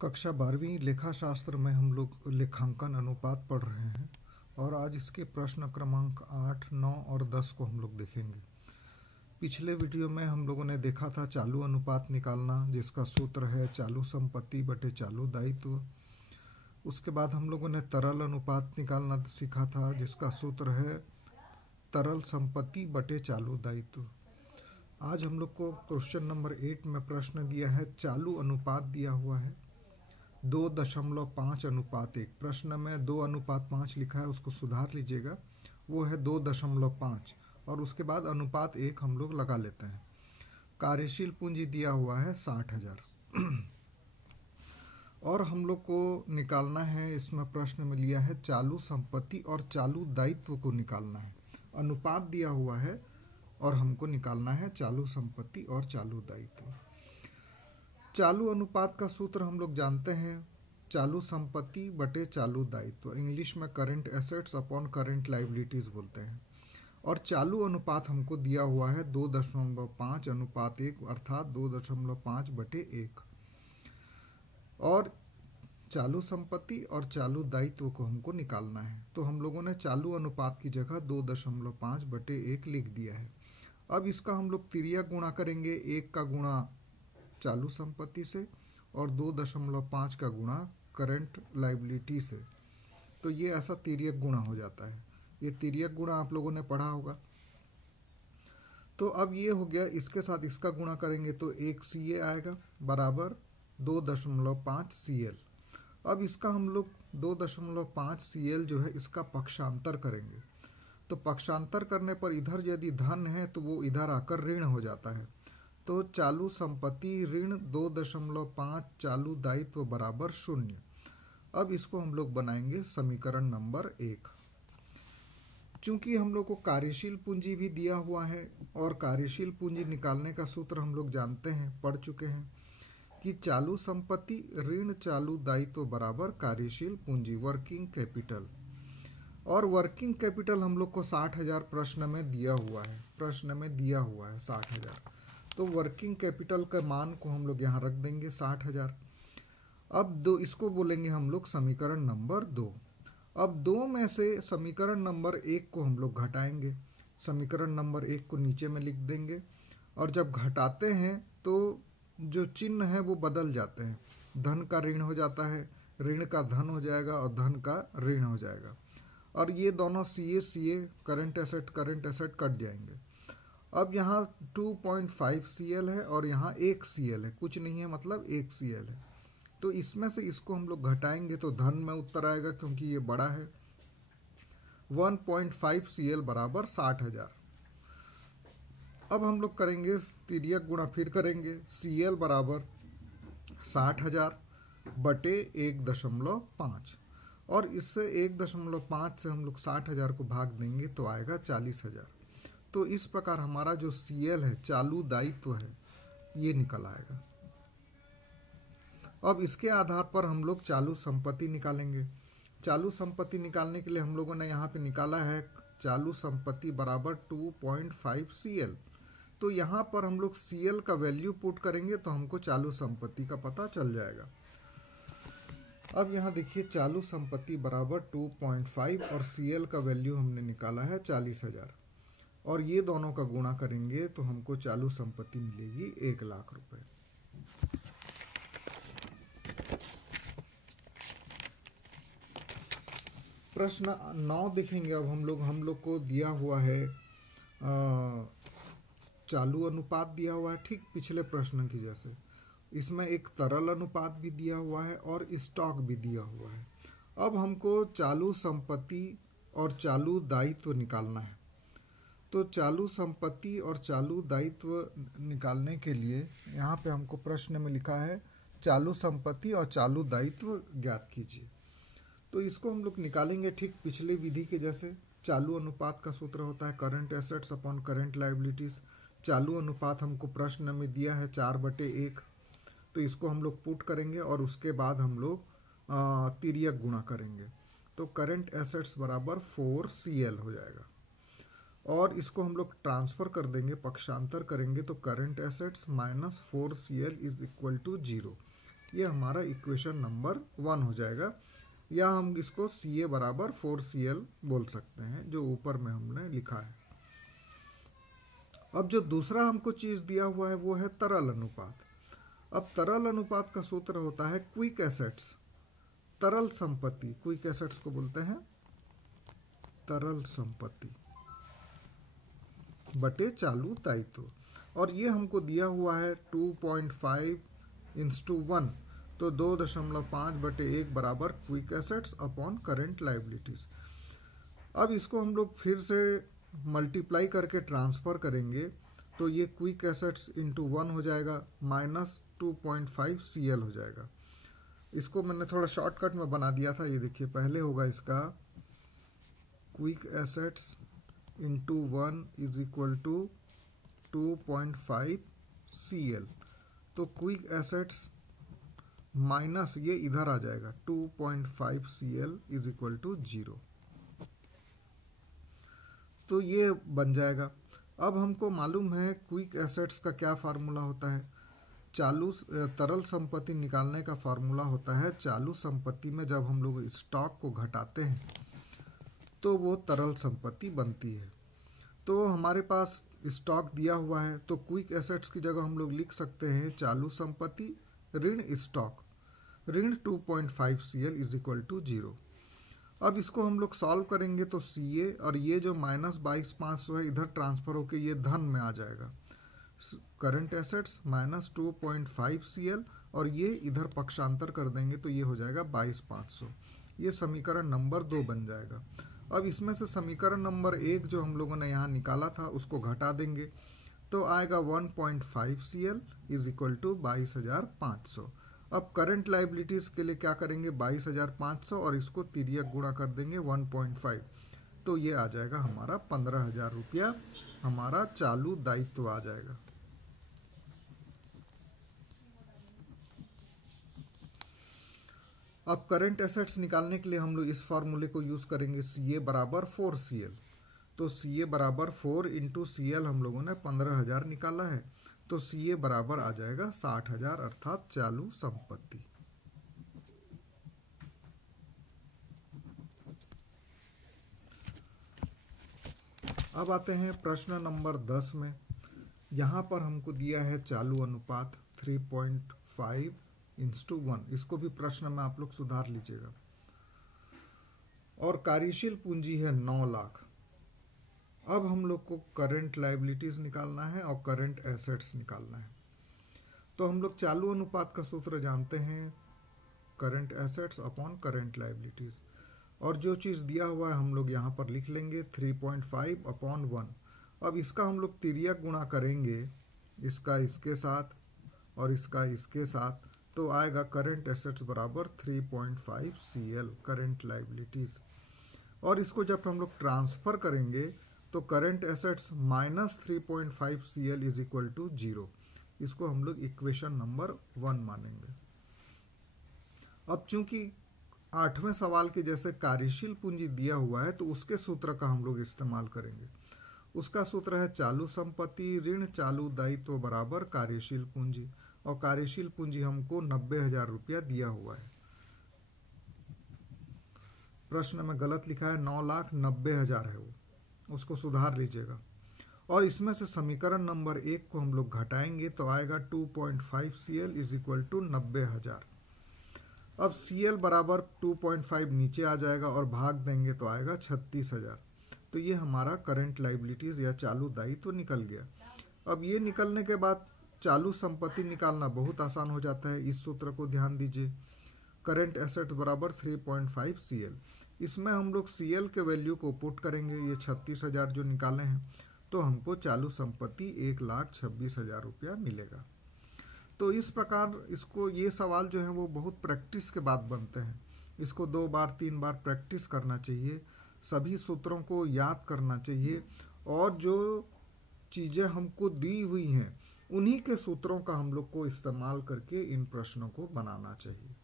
कक्षा 12वीं लेखाशास्त्र में हम लोग लेखांकन अनुपात पढ़ रहे हैं और आज इसके प्रश्न क्रमांक 8, 9 और 10 को हम लोग देखेंगे। पिछले वीडियो में हम लोगों ने देखा था चालू अनुपात निकालना, जिसका सूत्र है चालू संपत्ति बटे चालू दायित्व। उसके बाद हम लोगों ने तरल अनुपात निकालना सीखा था, जिसका सूत्र है तरल संपत्ति बटे चालू दायित्व। आज हम लोग को क्वेश्चन नंबर 8 में प्रश्न दिया है, चालू अनुपात दिया हुआ है 2.5:1। प्रश्न में 2:5 लिखा है, उसको सुधार लीजिएगा, वो है 2.5 और उसके बाद अनुपात 1 हम लोग लगा लेते हैं। कार्यशील पूंजी दिया हुआ है 60,000 और हम लोग को निकालना है, इसमें प्रश्न में लिया है चालू संपत्ति और चालू दायित्व को निकालना है। अनुपात दिया हुआ है और हमको निकालना है चालू संपत्ति और चालू दायित्व। चालू अनुपात का सूत्र हम लोग जानते हैं, चालू संपत्ति बटे चालू दायित्व, इंग्लिश में current assets upon current liabilities बोलते हैं। और चालू अनुपात हमको दिया हुआ है 2.5:1, अर्थात 2.5/1। और चालू संपत्ति और चालू दायित्व को हमको निकालना है, तो हम लोगों ने चालू अनुपात की जगह 2.5/1 लिख दिया है। अब इसका हम लोग तिर्यक गुणा करेंगे, 1 का गुणा चालू संपत्ति से और 2.5 का गुणा करंट लाइबिलिटी से, तो ये ऐसा तिर्यक गुणा हो जाता है। ये तिर्यक गुणा आप लोगों ने पढ़ा होगा। तो अब ये हो गया, इसके साथ इसका गुणा करेंगे तो 1 CA आएगा बराबर 2.5 CL। अब इसका हम लोग 2.5 CL जो है इसका पक्षांतर करेंगे, तो पक्षांतर करने पर इधर यदि धन है तो वो इधर आकर ऋण हो जाता है। तो चालू संपत्ति ऋण 2.5 चालू दायित्व बराबर 0। अब इसको हम लोग बनाएंगे समीकरण नंबर 1। चूंकि हम लोग को कार्यशील पूंजी भी दिया हुआ है और कार्यशील पूंजी निकालने का सूत्र हम लोग जानते हैं, पढ़ चुके हैं कि चालू संपत्ति ऋण चालू दायित्व बराबर कार्यशील पूंजी, वर्किंग कैपिटल। और वर्किंग कैपिटल हम लोग को 60,000 प्रश्न में दिया हुआ है, 60,000। तो वर्किंग कैपिटल के मान को हम लोग यहाँ रख देंगे 60,000। अब इसको बोलेंगे हम लोग समीकरण नंबर 2। अब 2 में से समीकरण नंबर 1 को हम लोग घटाएंगे, समीकरण नंबर 1 को नीचे में लिख देंगे और जब घटाते हैं तो जो चिन्ह है वो बदल जाते हैं, धन का ऋण हो जाता है, ऋण का धन हो जाएगा और धन का ऋण हो जाएगा। और ये दोनों CA करंट एसेट कट जाएंगे। अब यहाँ 2.5 CL है और यहाँ 1 CL है, कुछ नहीं है मतलब 1 CL है। तो इसमें से इसको हम लोग घटाएंगे तो धन में उत्तर आएगा, क्योंकि ये बड़ा है। 1.5 CL बराबर 60,000। अब हम लोग करेंगे तिर्यक गुणा, फिर करेंगे CL बराबर 60,000 बटे 1.5 और इससे 1.5 से हम लोग 60,000 को भाग देंगे तो आएगा 40,000। तो इस प्रकार हमारा जो CL है, चालू दायित्व है, ये निकल आएगा। अब इसके आधार पर हम लोग चालू संपत्ति निकालेंगे। चालू संपत्ति निकालने के लिए हम लोगों ने यहाँ पे निकाला है चालू संपत्ति बराबर 2.5 CL। तो यहाँ पर हम लोग CL का वैल्यू पुट करेंगे तो हमको चालू संपत्ति का पता चल जाएगा। अब यहाँ देखिए, चालू संपत्ति बराबर 2.5 और CL का वैल्यू हमने निकाला है 40,000 और ये दोनों का गुणा करेंगे तो हमको चालू संपत्ति मिलेगी 1 लाख रुपए। प्रश्न 9 देखेंगे। अब हम लोग को दिया हुआ है चालू अनुपात दिया हुआ है, ठीक पिछले प्रश्न की जैसे। इसमें एक तरल अनुपात भी दिया हुआ है और स्टॉक भी दिया हुआ है। अब हमको चालू संपत्ति और चालू दायित्व निकालना है। तो चालू संपत्ति और चालू दायित्व निकालने के लिए यहाँ पे हमको प्रश्न में लिखा है चालू संपत्ति और चालू दायित्व ज्ञात कीजिए। तो इसको हम लोग निकालेंगे ठीक पिछले विधि के जैसे। चालू अनुपात का सूत्र होता है current assets upon current liabilities. चालू अनुपात हमको प्रश्न में दिया है 4/1, तो इसको हम लोग पुट करेंगे और उसके बाद हम लोग तिर्यक गुणा करेंगे, तो करंट एसेट्स बराबर 4 CL हो जाएगा। और इसको हम लोग ट्रांसफर कर देंगे, पक्षांतर करेंगे तो current assets -4 CL is equal to 0। ये हमारा इक्वेशन नंबर 1 हो जाएगा, या हम इसको Ca बराबर 4Cl बोल सकते हैं, जो ऊपर में हमने लिखा है। अब जो दूसरा हमको चीज दिया हुआ है वो है तरल अनुपात। अब तरल अनुपात का सूत्र होता है क्विक एसेट्स, तरल संपत्ति, क्विक एसेट्स को बोलते हैं तरल संपत्ति बटे चालू दायित्व, और ये हमको दिया हुआ है 2.5:1, तो 2.5 बटे 1 बराबर quick assets upon current liabilities. अब इसको हम लोग फिर से मल्टीप्लाई करके ट्रांसफर करेंगे तो ये क्विक एसेट्स इंटू 1 हो जाएगा, माइनस 2.5 CL हो जाएगा। इसको मैंने थोड़ा शॉर्टकट में बना दिया था, ये देखिए पहले होगा इसका quick assets into 1 is equal to 2.5 CL, तो क्विक एसेट्स माइनस ये इधर आ जाएगा 2.5 CL इज इक्वल टू 0, तो ये बन जाएगा। अब हमको मालूम है क्विक एसेट्स का क्या फार्मूला होता है, चालू तरल संपत्ति निकालने का फार्मूला होता है चालू संपत्ति में जब हम लोग स्टॉक को घटाते हैं तो वो तरल संपत्ति बनती है। तो हमारे पास स्टॉक दिया हुआ है, तो क्विक एसेट्स की जगह हम लोग लिख सकते हैं चालू संपत्ति ऋण स्टॉक ऋण 2.5 CL इज इक्वल टू 0। अब इसको हम लोग सॉल्व करेंगे तो CA और ये जो माइनस 22,500 है इधर ट्रांसफर होके ये धन में आ जाएगा, करंट एसेट्स माइनस 2.5 CL, और ये इधर पक्षांतर कर देंगे तो ये हो जाएगा 22,500। ये समीकरण नंबर 2 बन जाएगा। अब इसमें से समीकरण नंबर 1 जो हम लोगों ने यहाँ निकाला था उसको घटा देंगे तो आएगा 1.5 CL इज इक्वल टू 22,500। अब करंट लायबिलिटीज के लिए क्या करेंगे, 22,500 और इसको तिर्यक गुणा कर देंगे 1.5, तो ये आ जाएगा हमारा 15,000 रुपया, हमारा चालू दायित्व आ जाएगा। अब करंट एसेट्स निकालने के लिए हम लोग इस फॉर्मूले को यूज करेंगे, CA बराबर 4CL, तो CA बराबर 4 इंटू CL हम लोगों ने 15,000 निकाला है, तो CA बराबर आ जाएगा 60,000 अर्थात चालू संपत्ति। अब आते हैं प्रश्न नंबर 10 में। यहाँ पर हमको दिया है चालू अनुपात 3.5:1, इसको भी प्रश्न में आप लोग सुधार लीजिएगा, और कार्यशील पूंजी है 9 लाख। अब हम लोग को करंट लायबिलिटीज निकालना है और करंट एसेट्स निकालना है, तो हम लोग चालू अनुपात का सूत्र जानते हैं, current assets upon current liabilities, और जो चीज़ दिया हुआ है हम लोग यहाँ पर लिख लेंगे 3.5/1। अब इसका हम लोग तिर्यक गुणा करेंगे, इसका इसके साथ और इसका इसके साथ, तो आएगा करंट एसेट्स बराबर 3.5 CL करंट लायबिलिटीज, और इसको जब हम लोग ट्रांसफर करेंगे तो current assets minus 3.5 CL is equal to 0। इसको हम लोग इक्वेशन नंबर 1 मानेंगे। अब चूंकि 8वें सवाल के जैसे कार्यशील पूंजी दिया हुआ है तो उसके सूत्र का हम लोग इस्तेमाल करेंगे। उसका सूत्र है चालू संपत्ति ऋण चालू दायित्व बराबर कार्यशील पूंजी, और कार्यशील पूंजी हमको 90,000 रुपया दिया हुआ है। प्रश्न में गलत लिखा है, 9,90,000 है वो, उसको सुधार लीजिएगा। और इसमें से समीकरण नंबर 1 को हम लोग घटाएंगे तो आएगा 2.5 CL इज इक्वल टू 90,000। अब CL बराबर 2.5 नीचे आ जाएगा और भाग देंगे तो आएगा 36,000, तो ये हमारा करंट लायबिलिटीज या चालू दायित्व निकल गया। अब ये निकलने के बाद चालू संपत्ति निकालना बहुत आसान हो जाता है। इस सूत्र को ध्यान दीजिए, करंट एसेट्स बराबर 3.5 CL, इसमें हम लोग CL के वैल्यू को पुट करेंगे, ये 36,000 जो निकाले हैं, तो हमको चालू संपत्ति 1,26,000 रुपया मिलेगा। तो इस प्रकार इसको, ये सवाल जो है वो बहुत प्रैक्टिस के बाद बनते हैं, इसको 2 बार 3 बार प्रैक्टिस करना चाहिए, सभी सूत्रों को याद करना चाहिए, और जो चीज़ें हमको दी हुई हैं उन्हीं के सूत्रों का हम लोग को इस्तेमाल करके इन प्रश्नों को बनाना चाहिए।